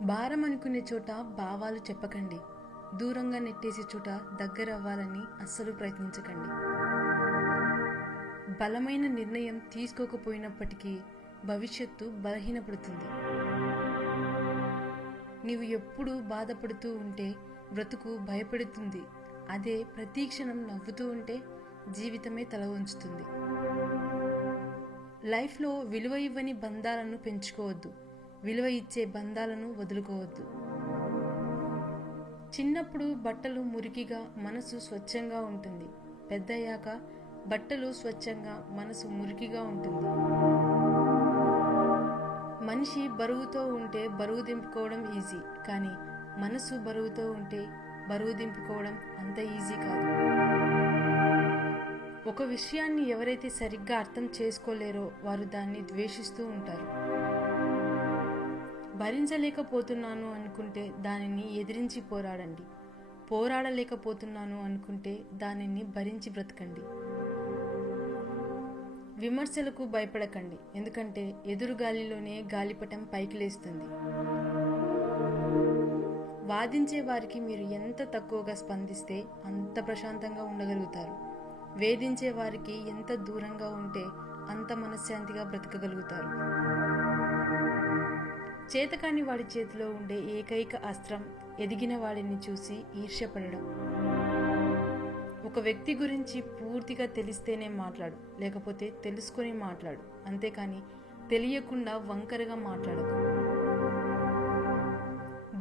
భారం అనుకునే చోట భావాలు చెప్పకండి. దూరంగా నెట్టేసే చోట దగ్గర అవ్వాలని అస్సలు ప్రయత్నించకండి. బలమైన నిర్ణయం తీసుకోకపోయినప్పటికీ భవిష్యత్తు బలహీనపడుతుంది. నీవు ఎప్పుడూ బాధపడుతూ ఉంటే బ్రతుకు భయపడుతుంది. అదే ప్రతి క్షణం నవ్వుతూ ఉంటే జీవితమే తల వంచుతుంది. లైఫ్లో విలువ ఇవ్వని బంధాలను పెంచుకోవద్దు. విలువ ఇచ్చే బంధాలను వదులుకోవద్దు. చిన్నప్పుడు బట్టలు మురికిగా మనసు స్వచ్ఛంగా ఉంటుంది. పెద్దయ్యాక బట్టలు స్వచ్ఛంగా మనసు మురికిగా ఉంటుంది. మనిషి బరువుతో ఉంటే బరువు దింపుకోవడం ఈజీ, కానీ మనసు బరువుతో ఉంటే బరువు దింపుకోవడం అంత ఈజీ కాదు. ఒక విషయాన్ని ఎవరైతే సరిగ్గా అర్థం చేసుకోలేరో వారు దాన్ని ద్వేషిస్తూ ఉంటారు. భరించలేకపోతున్నాను అనుకుంటే దానిని ఎదిరించి పోరాడండి. పోరాడలేకపోతున్నాను అనుకుంటే దానిని భరించి బ్రతకండి. విమర్శలకు భయపడకండి, ఎందుకంటే ఎదురుగాలిలోనే గాలిపటం పైకి లేస్తుంది. వాదించే వారికి మీరు ఎంత తక్కువగా స్పందిస్తే అంత ప్రశాంతంగా ఉండగలుగుతారు. వేధించే వారికి ఎంత దూరంగా ఉంటే అంత మనశ్శాంతిగా బ్రతకగలుగుతారు. చేతకాని వాడి చేతిలో ఉండే ఏకైక అస్త్రం ఎదిగిన వాడిని చూసి ఈర్ష్యపడడం. ఒక వ్యక్తి గురించి పూర్తిగా తెలిస్తేనే మాట్లాడు, లేకపోతే తెలుసుకొని మాట్లాడు. అంతేకాని తెలియకుండా వంకరగా మాట్లాడకు.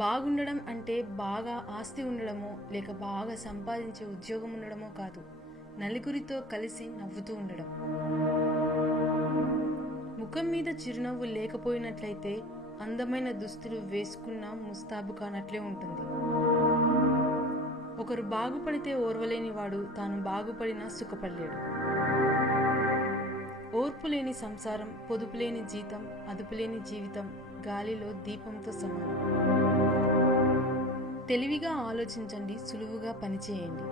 బాగుండడం అంటే బాగా ఆస్తి ఉండడమో లేక బాగా సంపాదించే ఉద్యోగం ఉండడమో కాదు, నలుగురితో కలిసి నవ్వుతూ ఉండడం. ముఖం మీద చిరునవ్వు లేకపోయినట్లయితే అందమైన దుస్తులు వేసుకున్న ముస్తాబు కానట్లే ఉంటుంది. ఒకరు బాగుపడితే ఓర్వలేని వాడు తాను బాగుపడినా సుఖపడలేడు. ఓర్పు లేని సంసారం, పొదుపు లేని జీతం, అదుపులేని జీవితం గాలిలో దీపంతో సమానం. తెలివిగా ఆలోచించండి, సులువుగా పనిచేయండి.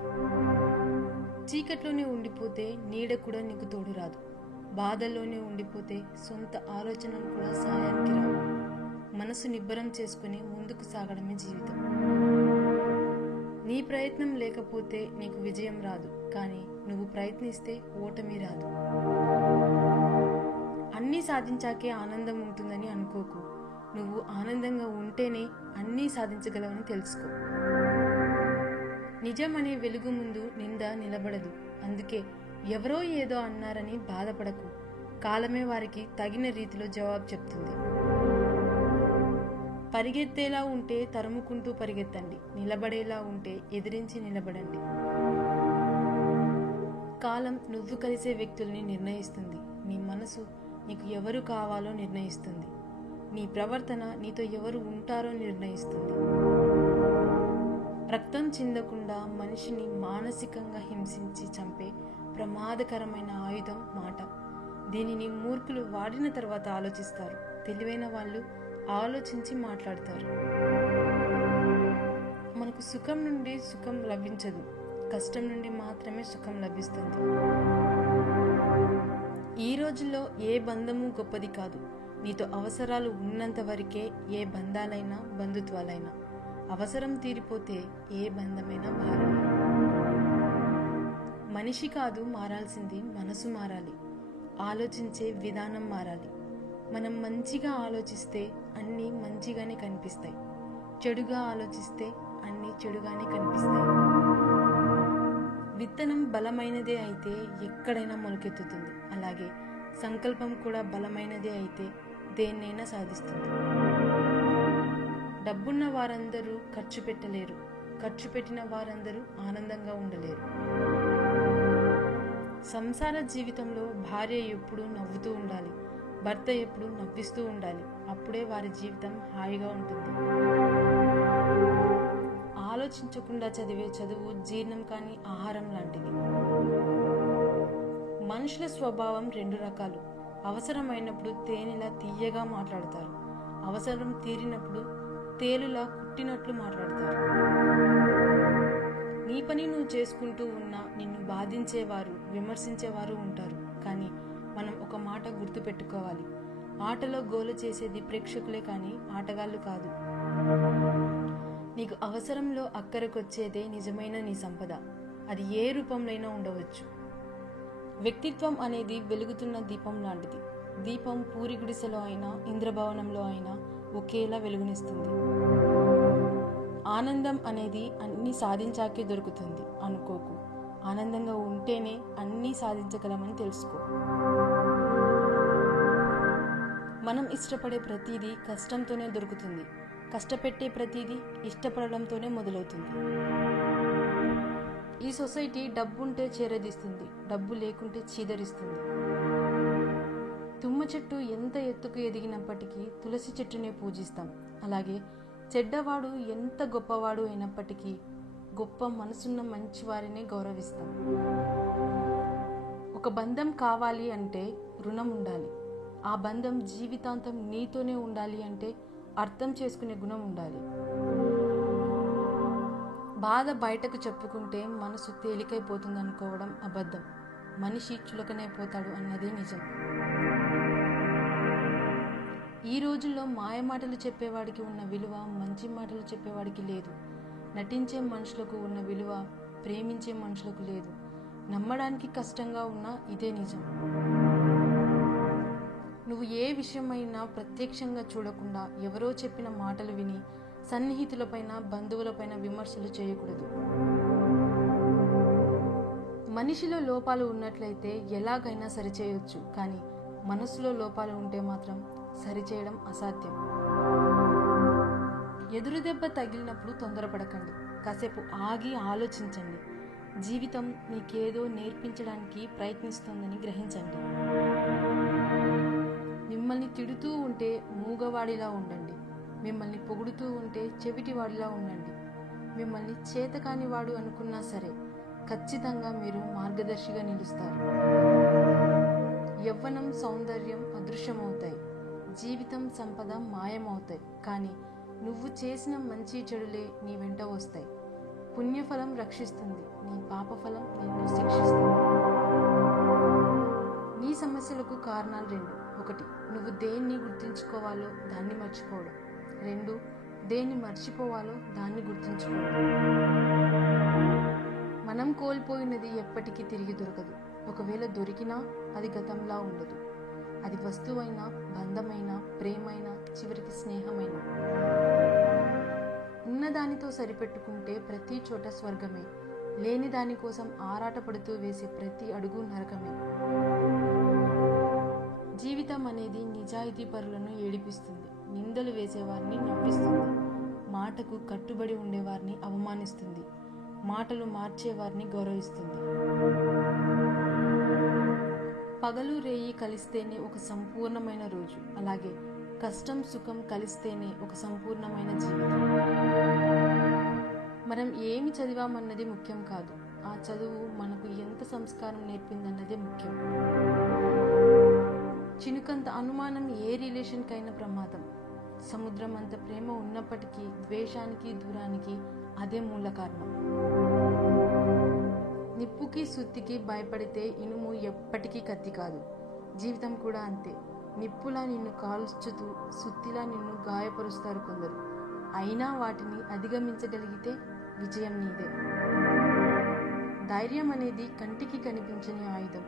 చీకట్లోనే ఉండిపోతే నీడ కూడా నీకు తోడు రాదు. బాధల్లోనే ఉండిపోతే సొంత ఆలోచనలు కూడా సాయానికి రావు. మనసు నిబ్బరం చేసుకుని ముందుకు సాగడమే జీవితం. నీ ప్రయత్నం లేకపోతే నీకు విజయం రాదు, కానీ నువ్వు ప్రయత్నిస్తే ఓటమి రాదు. అన్నీ సాధించాకే ఆనందం ఉంటుందని అనుకోకు. నువ్వు ఆనందంగా ఉంటేనే అన్నీ సాధించగలవని తెలుసుకో. నిజం అనే వెలుగు ముందు నింద నిలబడదు. అందుకే ఎవరో ఏదో అన్నారని బాధపడకు. కాలమే వారికి తగిన రీతిలో జవాబు చెప్తుంది. పరిగెత్తేలా ఉంటే తరుముకుంటూ పరిగెత్తండి. నిలబడేలా ఉంటే ఎదిరించి నిలబడండి. కాలం నువ్వు కలిసే వ్యక్తుల్ని నిర్ణయిస్తుంది. నీ మనసు నీకు ఎవరు కావాలో నిర్ణయిస్తుంది. నీ ప్రవర్తన నీతో ఎవరు ఉంటారో నిర్ణయిస్తుంది. రక్తం చిందకుండా మనిషిని మానసికంగా హింసించి చంపే ప్రమాదకరమైన ఆయుధం మాట. దీనిని మూర్ఖులు వాడిన తర్వాత ఆలోచిస్తారు. తెలివైన వాళ్ళు ఆలోచించి మాట్లాడతారు. మనకు సుఖం నుండి సుఖం లభించదు, కష్టం నుండి మాత్రమే సుఖం లభిస్తుంది. ఈ రోజుల్లో ఏ బంధము గొప్పది కాదు. నీతో అవసరాలు ఉన్నంత వరకే ఏ బంధాలైనా బంధుత్వాలైనా. అవసరం తీరిపోతే ఏ బంధమైనా మారాలి. మనిషి కాదు మారాల్సింది, మనసు మారాలి. ఆలోచించే విధానం మారాలి. మనం మంచిగా ఆలోచిస్తే అన్నీ మంచిగానే కనిపిస్తాయి. చెడుగా ఆలోచిస్తే అన్నీ చెడుగానే కనిపిస్తాయి. విత్తనం బలమైనదే అయితే ఎక్కడైనా మొలకెత్తుతుంది. అలాగే సంకల్పం కూడా బలమైనదే అయితే దేన్నైనా సాధిస్తుంది. డబ్బున్న వారందరూ ఖర్చు పెట్టలేరు, ఖర్చు పెట్టిన వారందరూ ఆనందంగా ఉండలేరు. సంసార జీవితంలో భార్య ఎప్పుడూ నవ్వుతూ ఉండాలి, భర్త ఎప్పుడు నవ్విస్తూ ఉండాలి. అప్పుడే వారి జీవితం హాయిగా ఉంటుంది. ఆలోచించకుండా చదివే చదువు జీర్ణం కాని ఆహారం లాంటిది. మనుషుల స్వభావం రెండు రకాలు. అవసరమైనప్పుడు తేనెలా తీయగా మాట్లాడతారు, అవసరం తీరినప్పుడు తేలులా కుట్టినట్లు మాట్లాడతారు. నీ పని నువ్వు చేసుకుంటూ ఉన్నా నిన్ను బాధించేవారు, విమర్శించేవారు ఉంటారు. కానీ మనం ఒక మాట గుర్తుపెట్టుకోవాలి. ఆటలో గోల చేసేది ప్రేక్షకులే కానీ ఆటగాళ్ళు కాదు. నీకు అవసరంలో అక్కరకొచ్చేదే నిజమైన నీ సంపద. అది ఏ రూపంలోనైనా ఉండవచ్చు. వ్యక్తిత్వం అనేది వెలుగుతున్న దీపం లాంటిది. దీపం పూరి గుడిసెలో అయినా ఇంద్రభవనంలో అయినా ఒకేలా వెలుగునిస్తుంది. ఆనందం అనేది అన్నీ సాధించాకే దొరుకుతుంది అనుకోకు. ఆనందంగా ఉంటేనే అన్నీ సాధించగలమని తెలుసుకో. మనం ఇష్టపడే ప్రతిదీ కష్టంతోనే దొరుకుతుంది. కష్టపెట్టే ప్రతిదీ ఇష్టపడడంతోనే మొదలవుతుంది. ఈ సొసైటీ డబ్బుంటే చేరదీస్తుంది, డబ్బు లేకుంటే చీదరిస్తుంది. తుమ్మ చెట్టు ఎంత ఎత్తుకు ఎదిగినప్పటికీ తులసి చెట్టునే పూజిస్తాం. అలాగే చెడ్డవాడు ఎంత గొప్పవాడు అయినప్పటికీ గొప్ప మనసున్న మంచివారినే గౌరవిస్తాం. ఒక బంధం కావాలి అంటే రుణం ఉండాలి. ఆ బంధం జీవితాంతం నీతోనే ఉండాలి అంటే అర్థం చేసుకునే గుణం ఉండాలి. బాధ బయటకు చెప్పుకుంటే మనసు తేలికైపోతుంది అనుకోవడం అబద్ధం. మనిషి చులకనైపోతాడు అన్నదే నిజం. ఈ రోజుల్లో మాయమాటలు చెప్పేవాడికి ఉన్న విలువ మంచి మాటలు చెప్పేవాడికి లేదు. నటించే మనుషులకు ఉన్న విలువ ప్రేమించే మనుషులకు లేదు. నమ్మడానికి కష్టంగా ఉన్నా ఇదే నిజం. నువ్వు ఏ విషయమైనా ప్రత్యక్షంగా చూడకుండా ఎవరో చెప్పిన మాటలు విని సన్నిహితులపైన బంధువులపైన విమర్శలు చేయకూడదు. మనిషిలో లోపాలు ఉన్నట్లయితే ఎలాగైనా సరిచేయొచ్చు, కానీ మనసులో లోపాలు ఉంటే మాత్రం సరిచేయడం అసాధ్యం. ఎదురు దెబ్బ తగిలినప్పుడు తొందరపడకండి. కాసేపు ఆగి ఆలోచించండి. జీవితం నీకేదో నేర్పించడానికి ప్రయత్నిస్తోందని గ్రహించండి. మిమ్మల్ని తిడుతూ ఉంటే మూగవాడిలా ఉండండి. మిమ్మల్ని పొగుడుతూ ఉంటే చెవిటివాడిలా ఉండండి. మిమ్మల్ని చేతకానివాడు అనుకున్నా సరే ఖచ్చితంగా మీరు మార్గదర్శిగా నిలుస్తారు. యవ్వనం సౌందర్యం అదృశ్యమవుతాయి. జీవితం సంపద మాయమవుతాయి. కానీ నువ్వు చేసిన మంచి చెడులే నీ వెంట వస్తాయి. పుణ్యఫలం రక్షిస్తుంది, నీ పాపఫలం నిన్ను శిక్షిస్తుంది. నీ సమస్యలకు కారణాలు రెండు. ఒకటి, నువ్వు దేన్ని గుర్తుంచుకోవాలో దాన్ని మర్చిపోవడం. రెండు, దేన్ని మర్చిపోవాలో దాన్ని గుర్తుంచుకోవడం. మనం కోల్పోయినది ఎప్పటికీ తిరిగి దొరకదు. ఒకవేళ దొరికినా అది గతంలా ఉండదు. అది వస్తువైనా, బంధమైనా, ప్రేమైనా, చివరికి స్నేహమైనా. ఉన్నదానితో సరిపెట్టుకుంటే ప్రతి చోట స్వర్గమే. లేని దానికోసం ఆరాటపడుతూ వేసే ప్రతి అడుగు నరకమే. జీవితం అనేది నిజాయితీ పరులను ఏడిపిస్తుంది. నిందలు వేసేవారిని నవ్విస్తుంది. మాటకు కట్టుబడి ఉండేవారిని అవమానిస్తుంది. మాటలు మార్చేవారిని గౌరవిస్తుంది. పగలు రేయి కలిస్తేనే ఒక సంపూర్ణమైన రోజు. అలాగే కష్టం సుఖం కలిస్తేనే ఒక సంపూర్ణమైన జీవితం. మనం ఏమి చదివామన్నది ముఖ్యం కాదు. ఆ చదువు మనకు ఎంత సంస్కారం నేర్పిందన్నదే ముఖ్యం. చినుకంత అనుమానం ఏ రిలేషన్కైనా ప్రమాదం. సముద్రం అంత ప్రేమ ఉన్నప్పటికీ ద్వేషానికి, దూరానికి అదే మూల కారణం. నిప్పుకి సుత్తికి భయపడితే ఇనుము ఎప్పటికీ కత్తి కాదు. జీవితం కూడా అంతే. నిప్పులా నిన్ను కాల్చుతూ సుత్తిలా నిన్ను గాయపరుస్తారు కొందరు. అయినా వాటిని అధిగమించగలిగితే విజయం నీదే. ధైర్యం అనేది కంటికి కనిపించని ఆయుధం.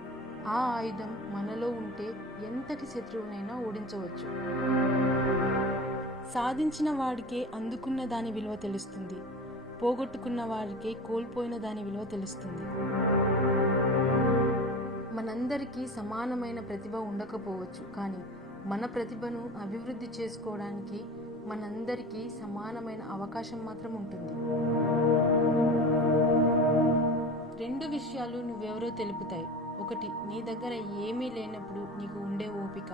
ఆ ఆయుధం మనలో ఉంటే ఎంతటి శత్రువునైనా ఓడించవచ్చు. సాధించిన వాడికే అందుకున్న దాని విలువ తెలుస్తుంది. పోగొట్టుకున్న వాడికే కోల్పోయిన దాని విలువ తెలుస్తుంది. మనందరికీ సమానమైన ప్రతిభ ఉండకపోవచ్చు, కానీ మన ప్రతిభను అభివృద్ధి చేసుకోవడానికి మనందరికీ సమానమైన అవకాశం మాత్రం ఉంటుంది. రెండు విషయాలు నువ్వెవరో తెలుపుతాయి. ఒకటి, నీ దగ్గర ఏమీ లేనప్పుడు నీకు ఉండే ఓపిక.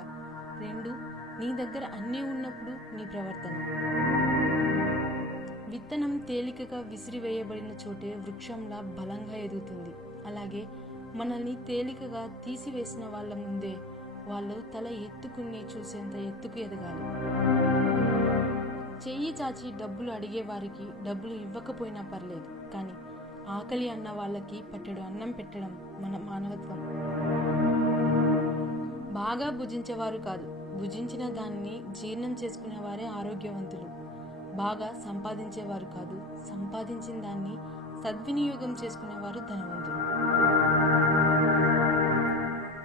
రెండు, నీ దగ్గర అన్నీ ఉన్నప్పుడు నీ ప్రవర్తన. విత్తనం తేలికగా విసిరివేయబడిన చోటే వృక్షంలా బలంగా ఎదుగుతుంది. అలాగే మనల్ని తేలికగా తీసివేసిన వాళ్ళ ముందే వాళ్ళు తల ఎత్తుకుని చూసేంత ఎత్తుకు ఎదగాలి. చెయ్యి చాచి డబ్బులు అడిగే వారికి డబ్బులు ఇవ్వకపోయినా పర్లేదు, కానీ ఆకలి అన్న వాళ్ళకి పట్టెడు అన్నం పెట్టడం మన మానవత్వం. బాగా భుజించేవారు కాదు, భుజించిన దాన్ని జీర్ణం చేసుకునే వారే ఆరోగ్యవంతులు. బాగా సంపాదించేవారు కాదు, సంపాదించిన దాన్ని సద్వినియోగం చేసుకునేవారు ధనవంతులు.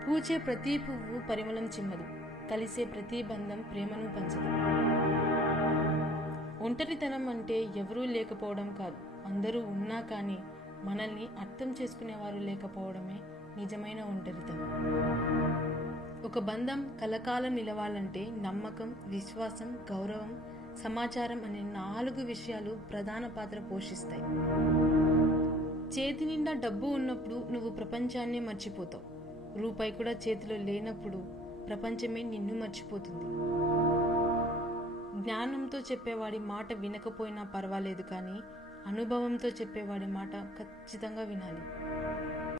పూచే ప్రతి పువ్వు పరిమళం చిమ్మదు, కలిసే ప్రతి బంధం ప్రేమను పంచదు. ఒంటరితనం అంటే ఎవరూ లేకపోవడం కాదు, అందరూ ఉన్నా కానీ మనల్ని అర్థం చేసుకునేవారు లేకపోవడమే నిజమైన ఒంటరితనం. ఒక బంధం కలకాలం నిలవాలంటే నమ్మకం, విశ్వాసం, గౌరవం, సమాచారం అనే 4 విషయాలు ప్రధాన పాత్ర పోషిస్తాయి. చేతి నిండా డబ్బు ఉన్నప్పుడు నువ్వు ప్రపంచాన్ని మర్చిపోతావు. రూపాయి కూడా చేతిలో లేనప్పుడు ప్రపంచమే నిన్ను మర్చిపోతుంది. జ్ఞానంతో చెప్పేవాడి మాట వినకపోయినా పర్వాలేదు, కానీ అనుభవంతో చెప్పేవాడి మాట ఖచ్చితంగా వినాలి.